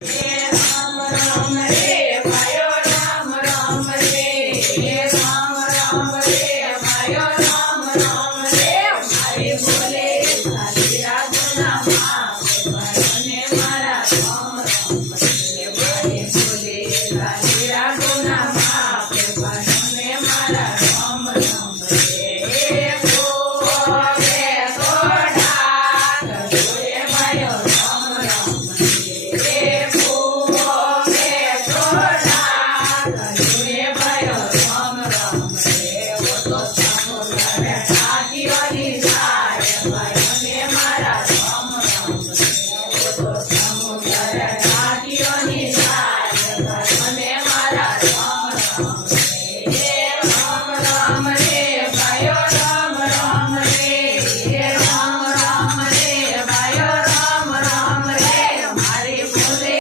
રામ રામ રે ભાયો રામ રામ રે રામ રામ રે ભાયો રામ રામ રે મારી બોલે સાચી રાજના માં ભગવાનને મારા રામ રામ